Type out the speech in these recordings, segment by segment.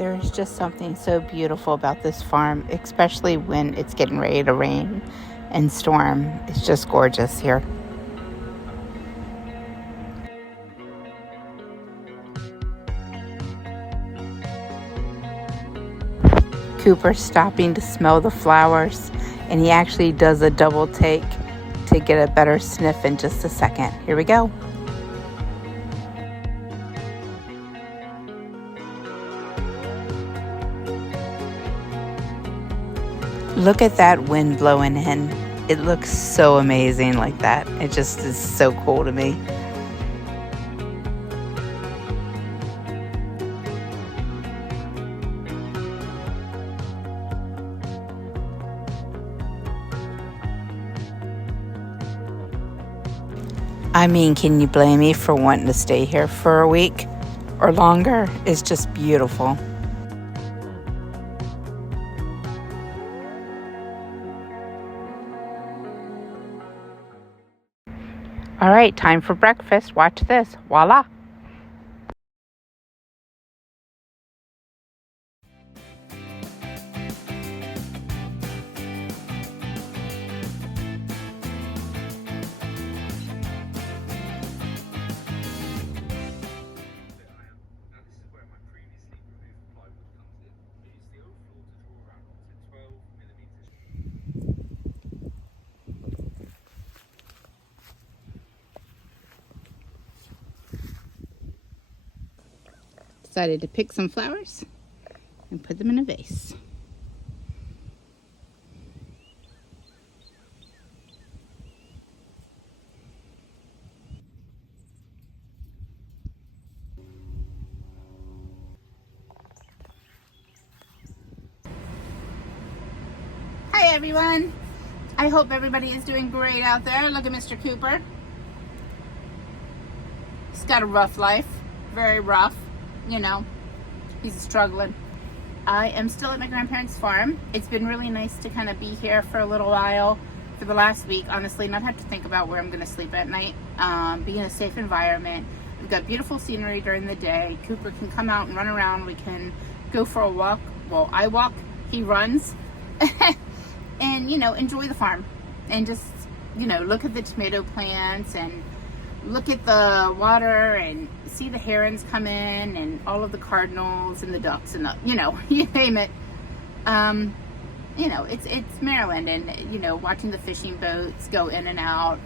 There's just something so beautiful about this farm, especially when it's getting ready to rain and storm. It's just gorgeous here. Cooper's stopping to smell the flowers, and he actually does a double take to get a better sniff in just a second. Here we go. Look at that wind blowing in. It looks so amazing like that. It just is so cool to me. I mean, can you blame me for wanting to stay here for a week or longer? It's just beautiful. All right, time for breakfast. Watch this. Voila. Decided to pick some flowers and put them in a vase. Hi everyone! I hope everybody is doing great out there. Look at Mr. Cooper. He's got a rough life, very rough. You know, he's struggling. I am still at my grandparents' farm. It's been really nice to kind of be here for a little while, for the last week, honestly, not have to think about where I'm going to sleep at night, be in a safe environment. We've got beautiful scenery during the day. Cooper can come out and run around. We can go for a walk. Well, I walk, he runs, and, you know, enjoy the farm and just, you know, look at the tomato plants and look at the water and see the herons come in and all of the cardinals and the ducks and the, you know, you name it. You know, it's Maryland, and, you know, watching the fishing boats go in and out,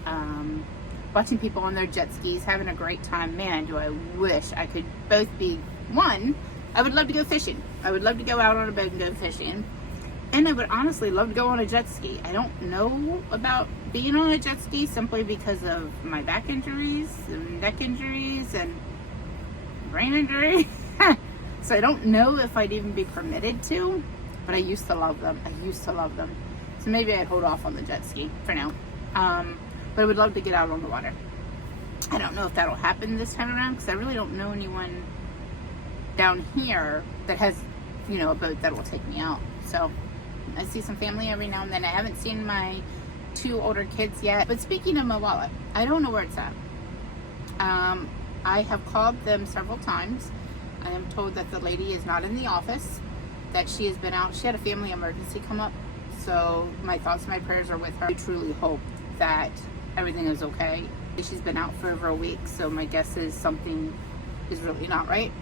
watching people on their jet skis, having a great time. Man, do I wish I could both be one. I would love to go fishing. I would love to go out on a boat and go fishing. And I would honestly love to go on a jet ski. I don't know about being on a jet ski simply because of my back injuries and neck injuries and brain injury. So I don't know if I'd even be permitted to, but I used to love them. I used to love them. So maybe I'd hold off on the jet ski for now. But I would love to get out on the water. I don't know if that'll happen this time around because I really don't know anyone down here that has, you know, a boat that will take me out. So I see some family every now and then. I haven't seen my 2 older kids yet. But speaking of my wallet, I don't know where it's at. I have called them several times. I am told that the lady is not in the office, that she has been out. She had a family emergency come up. So my thoughts and my prayers are with her. I truly hope that everything is okay. She's been out for over a week, so my guess is something is really not right.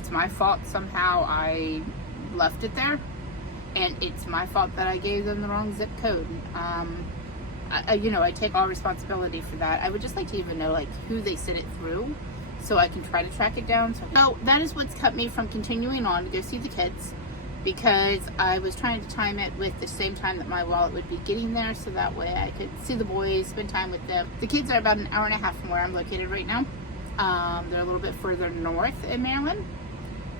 It's my fault somehow I left it there. And it's my fault that I gave them the wrong zip code. You know, I take all responsibility for that. I would just like to even know, like, who they sent it through so I can try to track it down. So that is what's kept me from continuing on to go see the kids, because I was trying to time it with the same time that my wallet would be getting there, so that way I could see the boys, spend time with them. The kids are about an hour and a half from where I'm located right now. They're a little bit further north in Maryland.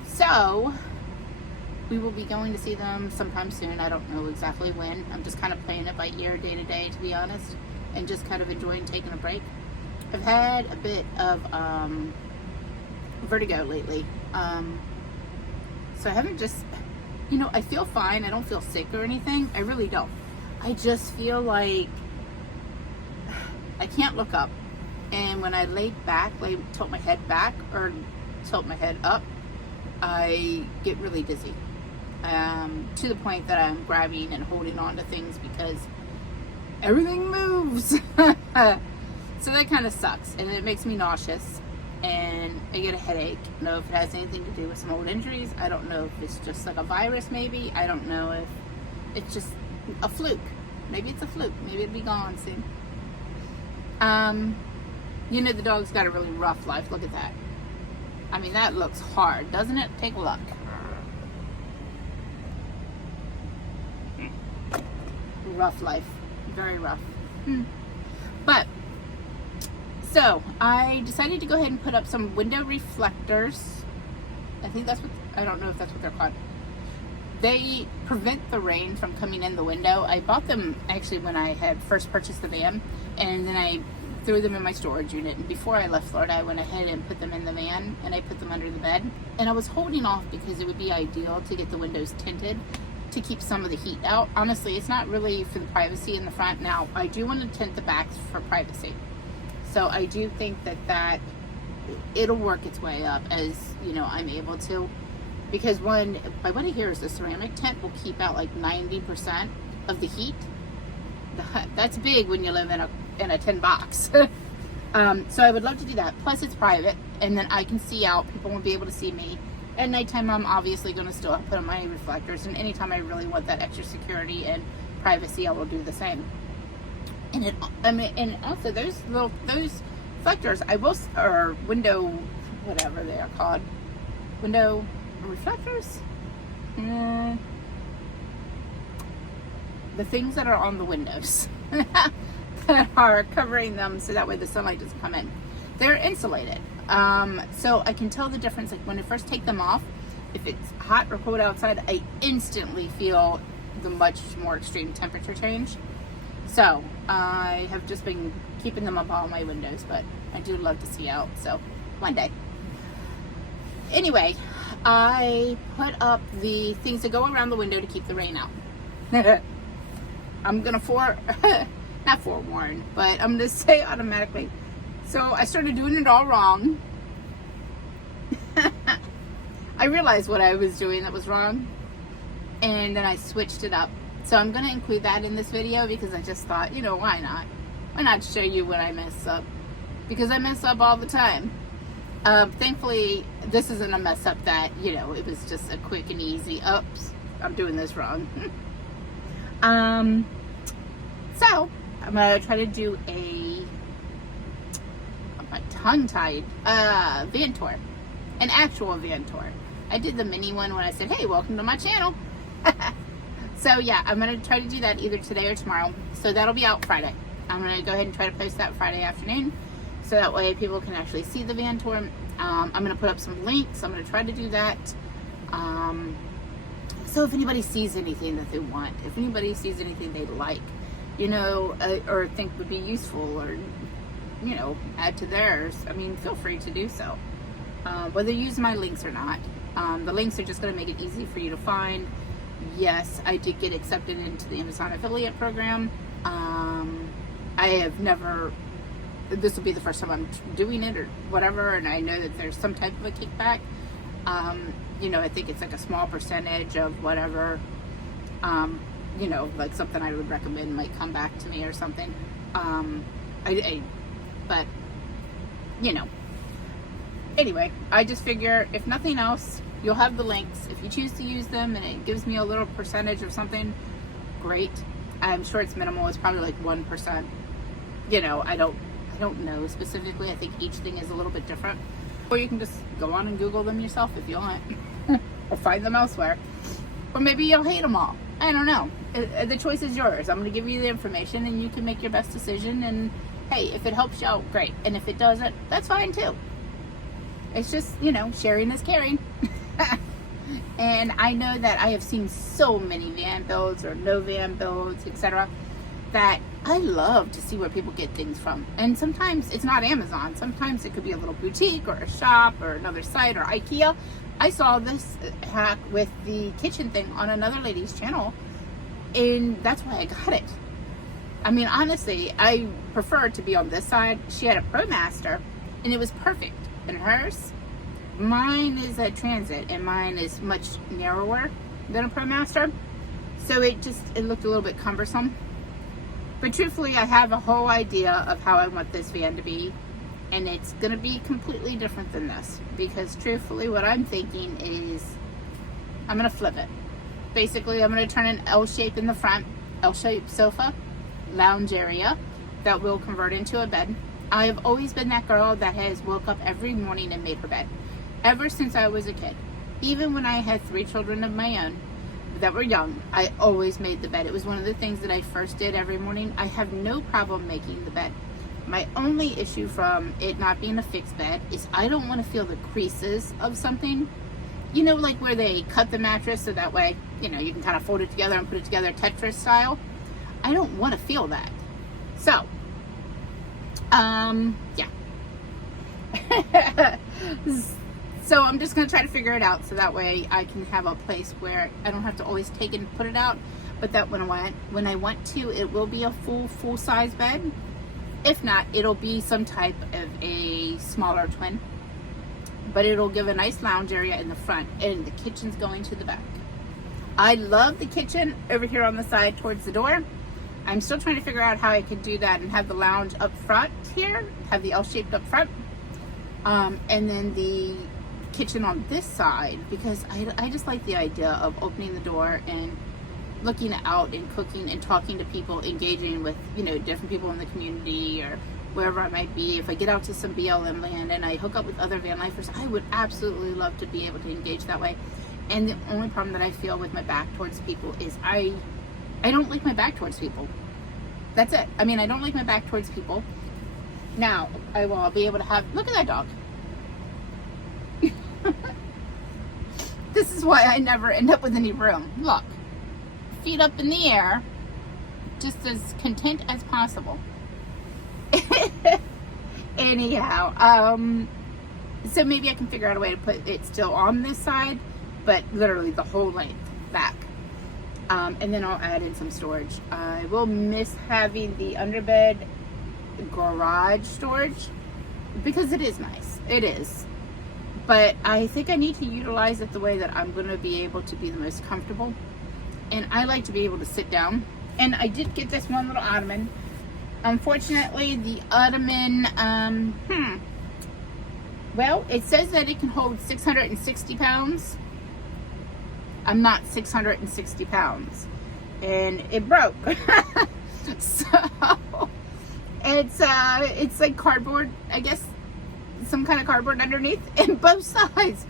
So we will be going to see them sometime soon. I don't know exactly when. I'm just kind of playing it by ear day to day, to be honest, and just kind of enjoying taking a break. I've had a bit of vertigo lately. So I haven't just, you know, I feel fine. I don't feel sick or anything. I really don't. I just feel like I can't look up. And when I lay back, tilt my head back or tilt my head up, I get really dizzy, to the point that I'm grabbing and holding on to things because everything moves. So that kind of sucks, and it makes me nauseous, and I get a headache. I don't know if it has anything to do with some old injuries. I don't know if it's just like a virus, maybe. I don't know if it's just a fluke. Maybe it's a fluke. Maybe it'll be gone soon. You know, the dog's got a really rough life. Look at that. I mean, that looks hard, doesn't it? Take a look. Rough life. Very rough. But, so, I decided to go ahead and put up some window reflectors. I think that's what, I don't know if that's what they're called. They prevent the rain from coming in the window. I bought them actually when I had first purchased the van, and then I threw them in my storage unit. And before I left Florida, I went ahead and put them in the van, and I put them under the bed. And I was holding off because it would be ideal to get the windows tinted to keep some of the heat out. Honestly, it's not really for the privacy in the front. Now, I do want to tint the backs for privacy. So I do think that it'll work its way up as, you know, I'm able to. Because by what I hear is the ceramic tint will keep out like 90% of the heat. That's big when you live in a tin box. So I would love to do that. Plus it's private, and then I can see out. People won't be able to see me. At nighttime, I'm obviously going to still put on my reflectors, and anytime I really want that extra security and privacy, I will do the same. And and also those reflectors, or window, whatever they are called, window reflectors, the things that are on the windows that are covering them so that way the sunlight doesn't come in, they're insulated. So I can tell the difference. Like when I first take them off, if it's hot or cold outside, I instantly feel the much more extreme temperature change. So I have just been keeping them up all my windows, but I do love to see out, so one day. Anyway, I put up the things that go around the window to keep the rain out. I'm gonna not forewarn, but I'm gonna say automatically. So I started doing it all wrong. I realized what I was doing that was wrong, and then I switched it up. So I'm gonna include that in this video because I just thought, you know, why not? Why not show you when I mess up? Because I mess up all the time. Thankfully, this isn't a mess up that, you know, it was just a quick and easy, oops, I'm doing this wrong. So, I'm going to try to do a tongue-tied van tour. An actual van tour. I did the mini one when I said, hey, welcome to my channel. So, yeah, I'm going to try to do that either today or tomorrow. So, that'll be out Friday. I'm going to go ahead and try to post that Friday afternoon. So that way people can actually see the van tour. I'm going to put up some links. I'm going to try to do that. So if anybody sees anything that they want, if anybody sees anything they like, you know, or think would be useful, or, you know, add to theirs, I mean, feel free to do so. Whether you use my links or not. The links are just going to make it easy for you to find. Yes, I did get accepted into the Amazon affiliate program. I have never... This will be the first time I'm doing it or whatever, and I know that there's some type of a kickback. You know, I think it's like a small percentage of whatever, you know, like something I would recommend might come back to me or something. But, you know. Anyway, I just figure if nothing else, you'll have the links. If you choose to use them and it gives me a little percentage of something, great. I'm sure it's minimal. It's probably like 1%. You know, I don't know specifically. I think each thing is a little bit different. Or you can just go on and Google them yourself if you want. Or find them elsewhere. Or maybe you'll hate them all. I don't know. The choice is yours. I'm going to give you the information and you can make your best decision. And hey, if it helps you out, great. And if it doesn't, that's fine too. It's just, you know, sharing is caring. And I know that I have seen so many van builds or no van builds, etc., that I love to see where people get things from. And sometimes it's not Amazon. Sometimes it could be a little boutique or a shop or another site or IKEA. I saw this hack with the kitchen thing on another lady's channel, and that's why I got it. I mean, honestly, I prefer to be on this side. She had a ProMaster, and it was perfect. And hers, Mine is a Transit, and mine is much narrower than a ProMaster, so it looked a little bit cumbersome. But truthfully, I have a whole idea of how I want this van to be, and it's going to be completely different than this, because truthfully what I'm thinking is I'm going to flip it. Basically, I'm going to turn an L shape in the front, L-shaped sofa, lounge area that will convert into a bed. I have always been that girl that has woke up every morning and made her bed, ever since I was a kid. Even when I had 3 children of my own that were young, I always made the bed. It was one of the things that I first did every morning. I have no problem making the bed. My only issue from it not being a fixed bed is I don't want to feel the creases of something. You know, like where they cut the mattress so that way, you know, you can kind of fold it together and put it together Tetris style. I don't want to feel that. So, yeah. So I'm just going to try to figure it out so that way I can have a place where I don't have to always take it and put it out, but that when I want to, it will be a full size bed. If not, it'll be some type of a smaller twin, but it'll give a nice lounge area in the front, and the kitchen's going to the back. I love the kitchen over here on the side towards the door. I'm still trying to figure out how I could do that and have the lounge up front here, have the L-shaped up front, and then the kitchen on this side, because I just like the idea of opening the door and looking out and cooking and talking to people, engaging with, you know, different people in the community or wherever I might be. If I get out to some BLM land and I hook up with other van lifers, I would absolutely love to be able to engage that way. And the only problem that I feel with my back towards people is I don't like my back towards people. That's it. I mean, I don't like my back towards people. Now, I will be able to have, look at that dog. This is why I never end up with any room. Look, feet up in the air, just as content as possible. Anyhow, so maybe I can figure out a way to put it still on this side, but literally the whole length back. And then I'll add in some storage. I will miss having the underbed garage storage because it is nice. It is. But I think I need to utilize it the way that I'm going to be able to be the most comfortable. And I like to be able to sit down. And I did get this one little Ottoman. Unfortunately, the Ottoman, well, it says that it can hold 660 pounds. I'm not 660 pounds. And it broke. So, it's like cardboard, I guess. Some kind of cardboard underneath, and both sides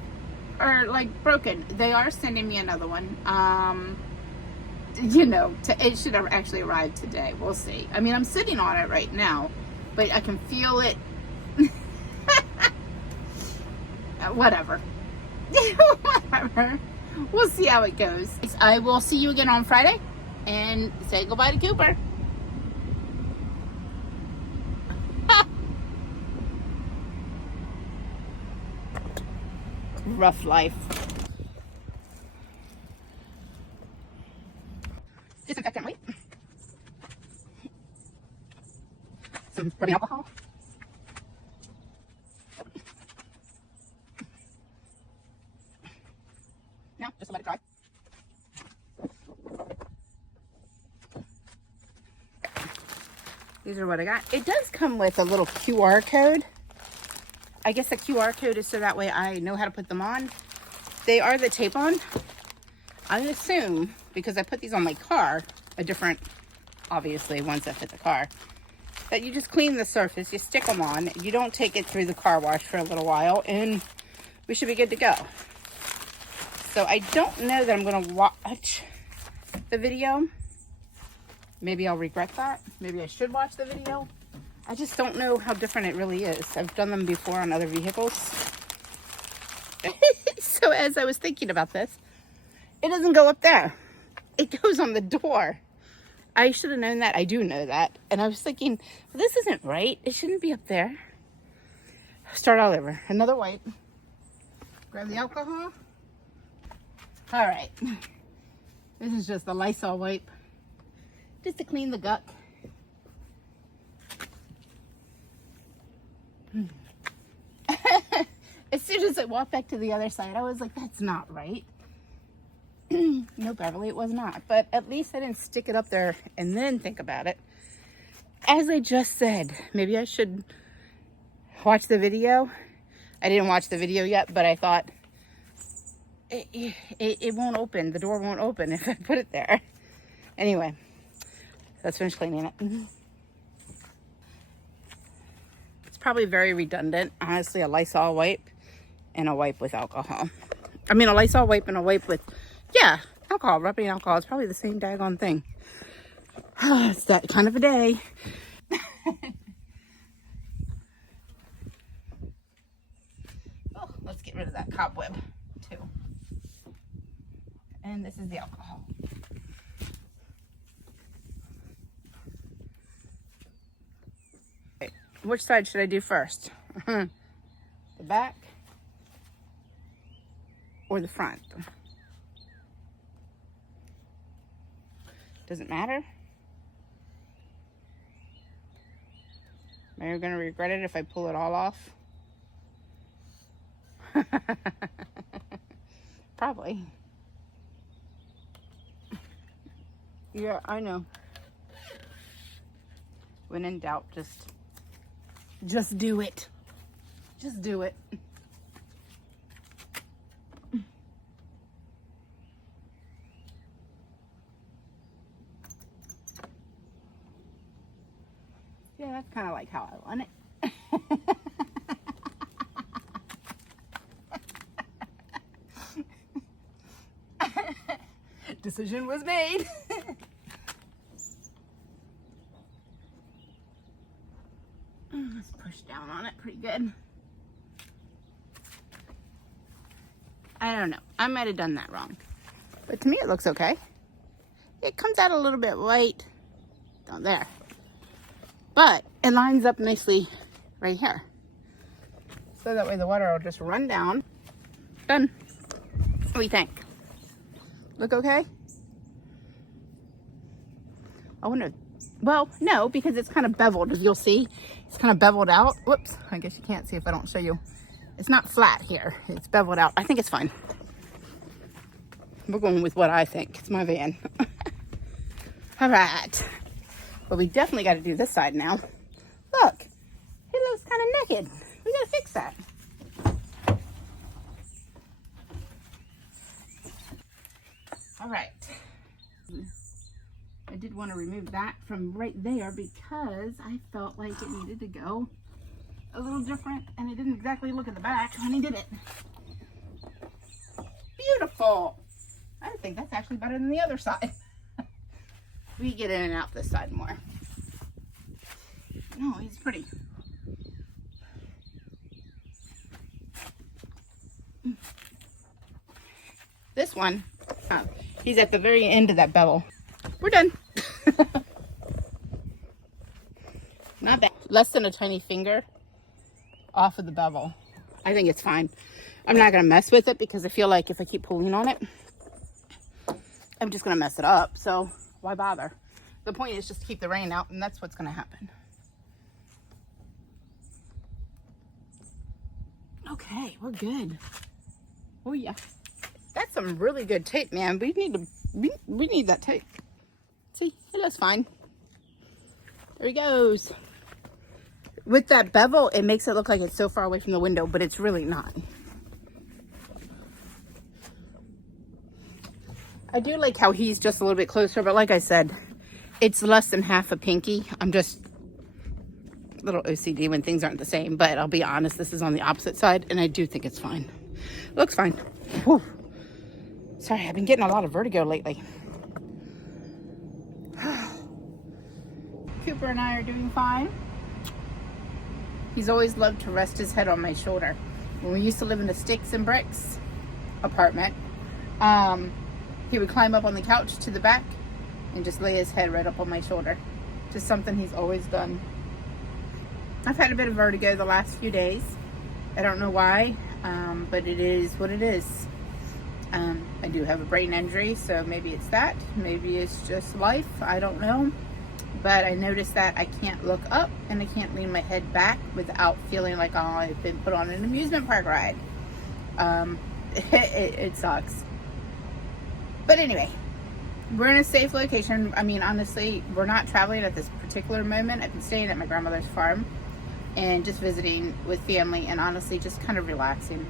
are like broken. They are sending me another one. You know, it should have actually arrived today. We'll see. I mean, I'm sitting on it right now, but I can feel it. Whatever. Whatever. We'll see how it goes. I will see you again on Friday, and say goodbye to Cooper. Rough life. Disinfectant wipe. Some rubbing alcohol. No, just let it dry. These are what I got. It does come with a little QR code. I guess the QR code is so that way I know how to put them on. They are the tape-on. I assume, because I put these on my car, a different, obviously, ones that fit the car, that you just clean the surface, you stick them on, you don't take it through the car wash for a little while, and we should be good to go. So I don't know that I'm going to watch the video. Maybe I'll regret that. Maybe I should watch the video. I just don't know how different it really is. I've done them before on other vehicles. So as I was thinking about this, it doesn't go up there. It goes on the door. I should have known that. I do know that. And I was thinking, well, this isn't right. It shouldn't be up there. Start all over. Another wipe. Grab the alcohol. All right. This is just a Lysol wipe. Just to clean the gut. As soon as I walked back to the other side, I was like, that's not right. No, Beverly, it was not. But at least I didn't stick it up there and then think about it. As I just said, maybe I should watch the video. I didn't watch the video yet, but I thought it won't open. The door won't open if I put it there. Anyway, let's finish cleaning it. It's probably very redundant. Honestly, a Lysol wipe and a wipe with alcohol. I mean, a Lysol wipe and a wipe with, yeah, alcohol, rubbing alcohol. It's probably the same daggone thing. It's that kind of a day. Oh, let's get rid of that cobweb too. And this is the alcohol. Wait, which side should I do first? The back or the front? Doesn't matter. Am I gonna regret it if I pull it all off? Probably. Yeah, I know. When in doubt, just do it. Just do it. Yeah, that's kind of like how I want it. Decision was made. Let's push down on it pretty good. I don't know. I might have done that wrong. But to me it looks okay. It comes out a little bit light down there. But it lines up nicely right here. So that way the water will just run down. Done. What do you think? Look okay? I wonder, well, no, because it's kind of beveled, as you'll see. It's kind of beveled out. Whoops, I guess you can't see if I don't show you. It's not flat here. It's beveled out. I think it's fine. We're going with what I think. It's my van. All right. But we definitely got to do this side now. Look, he looks kind of naked. We got to fix that. All right. I did want to remove that from right there because I felt like it needed to go a little different and it didn't exactly look at the back when he did it. Beautiful. I think that's actually better than the other side. We get in and out this side more. No, he's pretty. This one, he's at the very end of that bevel. We're done. Not bad. Less than a tiny finger off of the bevel. I think it's fine. I'm not going to mess with it because I feel like if I keep pulling on it, I'm just going to mess it up. So why bother? The point is just to keep the rain out, and that's what's going to happen. Okay, we're good. Oh yeah. That's some really good tape, man. We need that tape. See, it looks fine. There he goes. With that bevel, it makes it look like it's so far away from the window, but it's really not. I do like how he's just a little bit closer, but like I said, it's less than half a pinky. I'm just a little OCD when things aren't the same, but I'll be honest, this is on the opposite side, and I do think it's fine. Looks fine. Whew. Sorry, I've been getting a lot of vertigo lately. Cooper and I are doing fine. He's always loved to rest his head on my shoulder. When we used to live in the sticks and bricks apartment, he would climb up on the couch to the back and just lay his head right up on my shoulder. Just something he's always done. I've had a bit of vertigo the last few days. I don't know why, but it is what it is. I do have a brain injury, so maybe it's that. Maybe it's just life. I don't know. but I noticed that I can't look up and I can't lean my head back without feeling like, oh, I've been put on an amusement park ride. It sucks. But anyway, we're in a safe location. I mean, honestly, we're not traveling at this particular moment. I've been staying at my grandmother's farm and just visiting with family and honestly just kind of relaxing.